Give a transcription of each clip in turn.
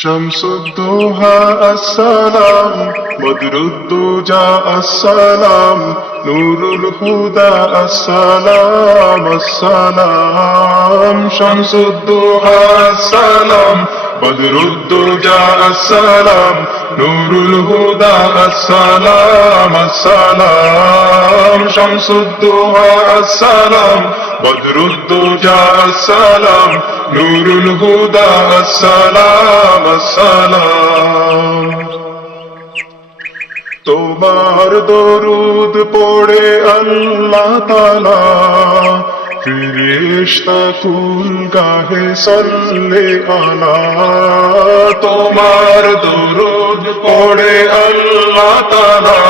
শামসুদ্দোহা আসসালাম, বদরুদ্দোজা আসসালাম, নূরুল হুদা আসসালাম আসসালাম। শামসুদ্দোহা আসসালাম, বদরুদ্দোজা আসসালাম, নূরুল হুদা আসসালাম আসসালাম। শামসুদ্দোহা আসসালাম, বদরুদ্দোজা আসসালাম, নূরুল হুদা আসসালাম আসসালাম। তোমার দরুদ পড়ে আল্লাহ তাআলা ফেরেশতা কুল গাহে সাল্লে আলা। তোমার দরুদ পড়ে আল্লাহ তাআলা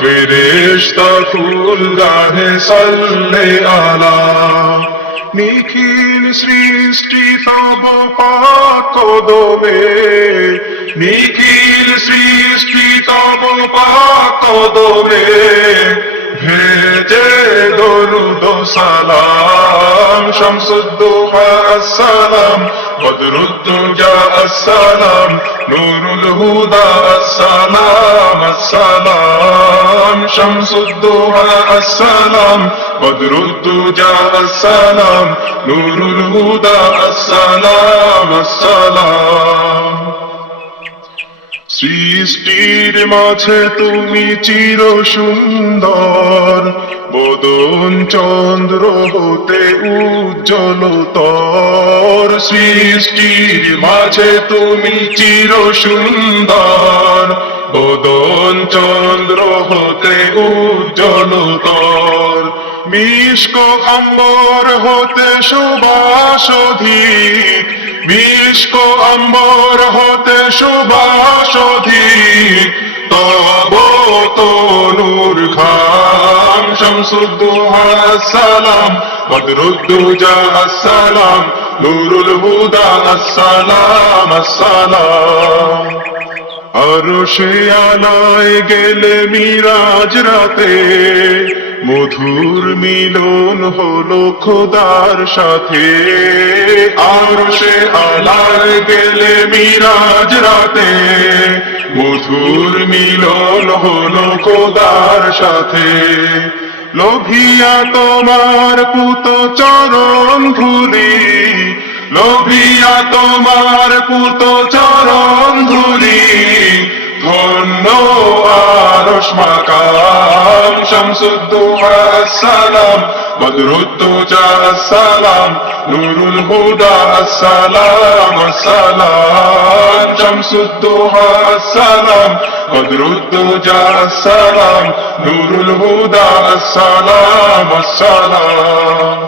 ফেরেশতা কুল গাহে সাল্লে আলা। নিখিল সৃষ্টি তব পাক কদমে, নিখিল সৃষ্টি তব পাক কদমে, ভেজে দরুদ ও সালাম। শামসুদ্দোহা আসসালাম, বদরুদ্দোজা আসসালাম, নূরুল হুদা আসসালাম আসসালাম। শামসুদ্দোহা আসসালাম, বদরুদ্দোজা আসসালাম, নূরুল হুদা আসসালাম আসসালাম। সৃষ্টির মাঝে তুমি চির সুন্দর, বদন চন্দ্র হতে উজ্জ্বলতর। সৃষ্টির মাঝে তুমি চির সুন্দর, বদন চন্দ্র হতে উজ্জ্বলতর। মিষ্ক আম্বর হতে সুবাস অধিক, মিষ্ক আম্বর হতে সুবাস অধিক, তব তনুর ঘাম। শামসুদ্দোহা আসসালাম, বদরুদ্দোজা আসসালাম, নূরুল হুদা আসসালাম আসসালাম। আরশে আলায় গেলে মিরাজ রাতে, মধুর মিলন হলো খোদার সাথে। আরশে আলায় গেলে মিরাজ রাতে, মধুর মিলন হলো খোদার সাথে। লোভিয়া তোমার পুত চরণ ধুলি, লোভিয়া তোমার পুত চরণ ধুলি, ধন্য আরশ মাকাম। শামসুদ্দোহা আসসালাম, বদরুদ্দোজা আসসালাম, নূরুল হুদা আসসালাম আসসালাম। শামসুদ্দোহা আসসালাম, বদরুদ্দোজা আসসালাম, নূরুল হুদা আসসালাম আসসালাম।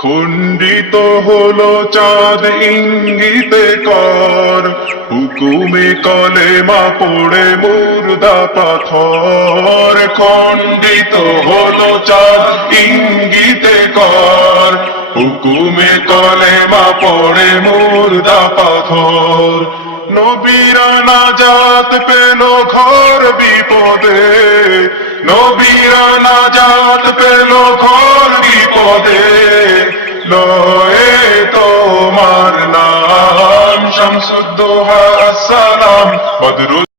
খণ্ডিত হলো চাঁদ ইঙ্গিতে কর, হুকুমে কলেমা পড়ে মুর্দা পাথর। খণ্ডিত হলো চাঁদ ইঙ্গিতে কর, হুকুমে কলেমা পড়ে মুর্দা পাথর। নবীরা নাজাত পেল ঘর বিপদে, নবীরা নাজাত পেল ঘর বিপদে, লয়ে তোমার নাম। শামসুদ্দোহা আসসালাম, বদরুদ্দোজা